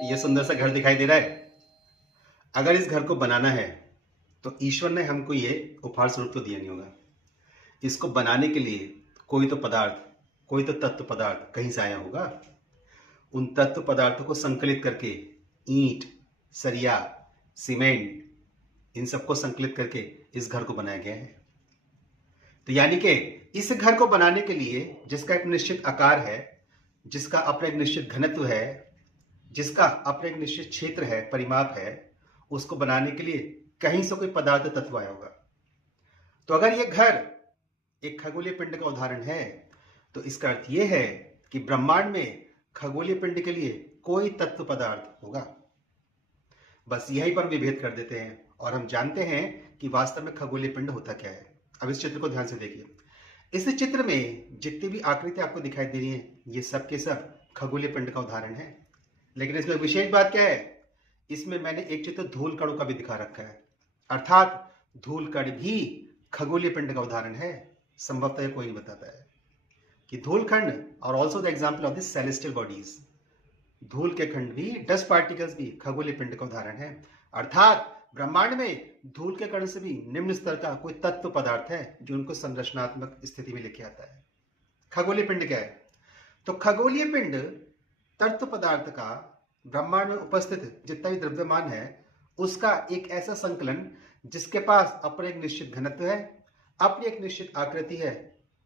ये सुंदर सा घर दिखाई दे रहा है। अगर इस घर को बनाना है तो ईश्वर ने हमको ये उपहार स्वरूप तो दिया नहीं होगा। इसको बनाने के लिए कोई तो पदार्थ, कोई तो तत्व पदार्थ कहीं से आया होगा। उन तत्व पदार्थों को संकलित करके ईंट, सरिया, सीमेंट, इन सबको संकलित करके इस घर को बनाया गया है। तो यानी कि इस घर को बनाने के लिए जिसका एक निश्चित आकार है, जिसका अपना एक निश्चित घनत्व है, जिसका अपना एक निश्चित क्षेत्र है, परिमाप है, उसको बनाने के लिए कहीं से कोई पदार्थ तत्व आया होगा। तो अगर यह घर एक खगोलीय पिंड का उदाहरण है तो इसका अर्थ यह है कि ब्रह्मांड में खगोलीय पिंड के लिए कोई तत्व पदार्थ होगा। बस यहीं पर विभेद कर देते हैं और हम जानते हैं कि वास्तव में खगोलीय पिंड होता क्या है। अब इस चित्र को ध्यान से देखिए। इस चित्र में जितनी भी आकृति आपको दिखाई दे रही है, ये सब के सब खगोलीय पिंड का उदाहरण है। लेकिन इसमें विशेष बात क्या है, इसमें मैंने एक चित्र धूल कणों का भी दिखा रखा है, अर्थात धूल कण भी खगोलीय पिंड का उदाहरण है। संभवतः कोई नहीं बताता है कि धूल खंड और also the example of the celestial bodies, धूल के खंड भी, डस्ट पार्टिकल्स भी खगोलीय पिंड का उदाहरण है। अर्थात ब्रह्मांड में धूल के कण से भी निम्न स्तर का कोई तत्व पदार्थ है जो उनको संरचनात्मक स्थिति में लेके आता है। खगोलीय पिंड क्या है? तो खगोलीय पिंड तत्व पदार्थ का ब्रह्मांड में उपस्थित जितना भी द्रव्यमान है उसका एक ऐसा संकलन जिसके पास अपने एक निश्चित घनत्व है, अपनी एक निश्चित आकृति है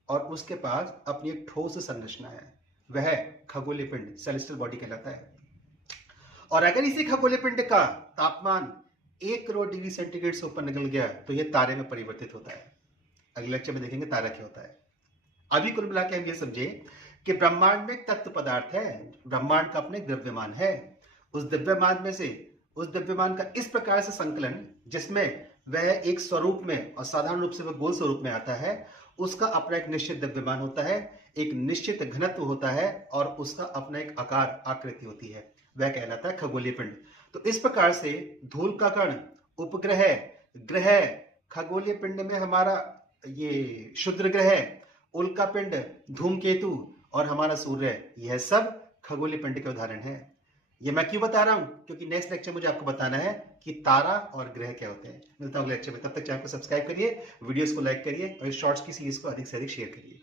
और उसके पास अपनी एक ठोस संरचना है। वह खगोलीय पिंड, सेलेस्टियल बॉडी कहलाता है। और अगर इसी खगोलीय पिंड का तापमान 1 करोड़ डिग्री सेंटीग्रेड से ऊपर निकल गया तो यह तारे में परिवर्तित होता है। अगले लेक्चर में देखेंगे तारा क्या होता है। अभी कुल मिला के हम ये समझे कि ब्रह्मांड में तत्व पदार्थ है, ब्रह्मांड का अपने द्रव्यमान है। उस द्रव्यमान में से उस द्रव्यमान का इस प्रकार से संकलन जिसमें वह एक स्वरूप में, और साधारण रूप से वह गोल स्वरूप में आता है, उसका अपना एक निश्चित द्रव्यमान होता है, एक निश्चित घनत्व होता है और उसका अपना एक आकार, आकृति होती है। वह कहलाता है खगोलीय पिंड। तो इस प्रकार से धूल का कण, उपग्रह, ग्रह, खगोलीय पिंड में हमारा ये क्षुद्र ग्रह, उल्का पिंड, धूमकेतु और हमारा सूर्य, यह सब खगोलीय पिंड के उदाहरण है। ये मैं क्यों बता रहा हूं? क्योंकि नेक्स्ट लेक्चर मुझे आपको बताना है कि तारा और ग्रह क्या होते हैं। मिलता हूं अगले लेक्चर में, तब तक चैनल को सब्सक्राइब करिए, वीडियोस को लाइक करिए और इस शॉर्ट्स की सीरीज को अधिक से अधिक शेयर करिए।